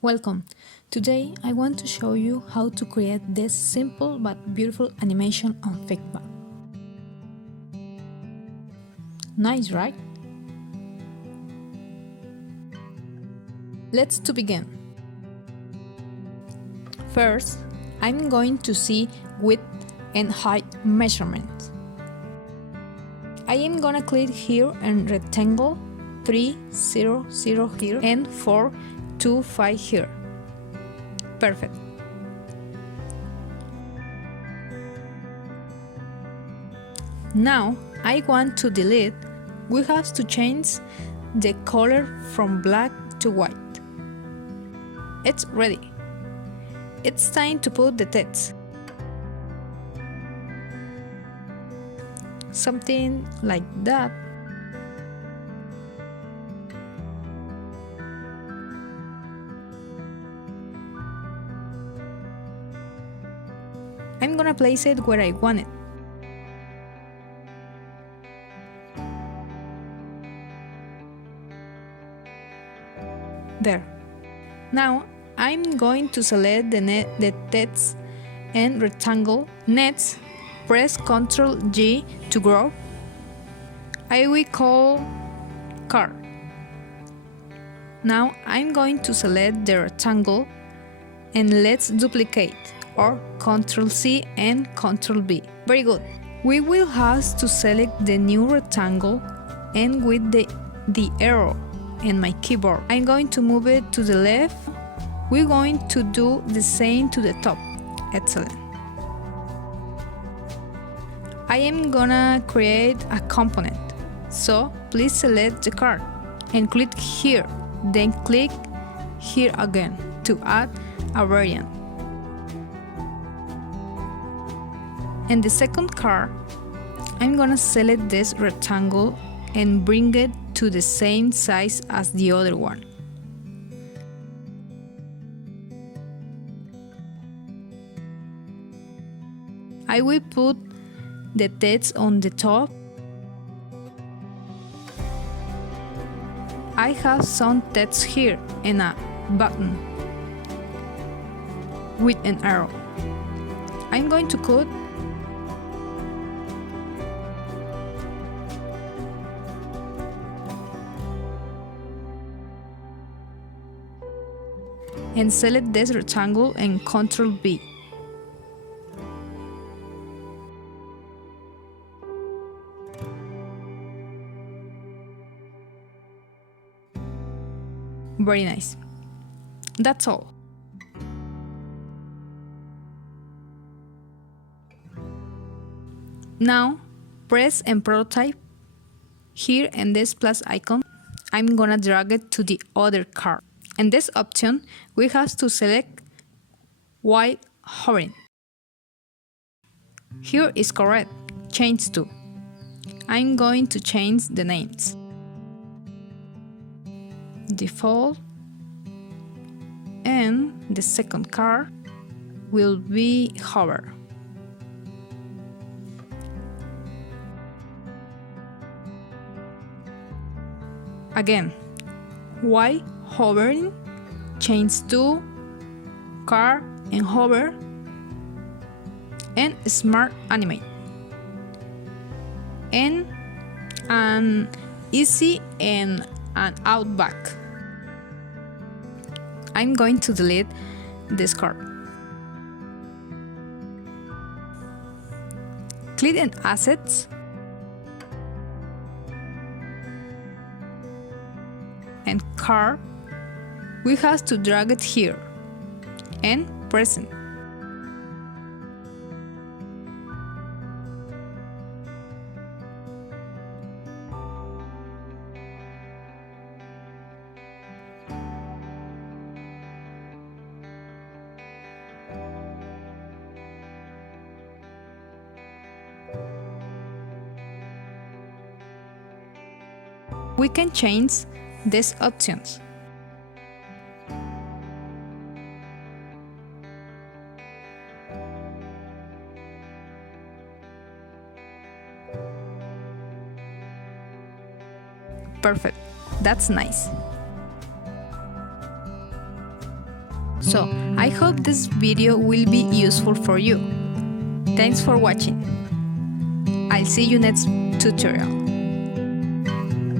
Welcome! Today I want to show you how to create this simple but beautiful animation on Figma. Nice, right? Let's begin. First, I'm going to see width and height measurements. I am gonna click here on rectangle 300 here and 425 here. Perfect. Now I want to delete. We have to change the color from black to white. It's ready. It's time to put the text. Something like that. I'm gonna place it where I want it. There. Now I'm going to select the text and rectangle. Next, press Ctrl G to group. I will call car. Now I'm going to select the rectangle and let's duplicate, or Ctrl C and Ctrl V. Very good. We will have to select the new rectangle, and with the arrow in my keyboard, I'm going to move it to the left. We're going to do the same to the top. Excellent. I am gonna create a component, so please select the card and click here, then click here again to add a variant. In the second card, I'm gonna select this rectangle and bring it to the same size as the other one. I will put the text on the top. I have some text here and a button with an arrow. I'm going to cut and select this rectangle and Ctrl V. Very nice. That's all. Now press and prototype. Here in this plus icon, I'm gonna drag it to the other card. In this option, we have to select while hovering. Here is correct. Change to. I'm going to change the names. Default, and the second card will be hover. Again, while hovering, change to car and hover and smart animate and an easy and an out back. I'm going to delete this card. Click on Assets and Card. We have to drag it here and press it. We can change these options. Perfect. That's nice. So, I hope this video will be useful for you. Thanks for watching. I'll see you next tutorial.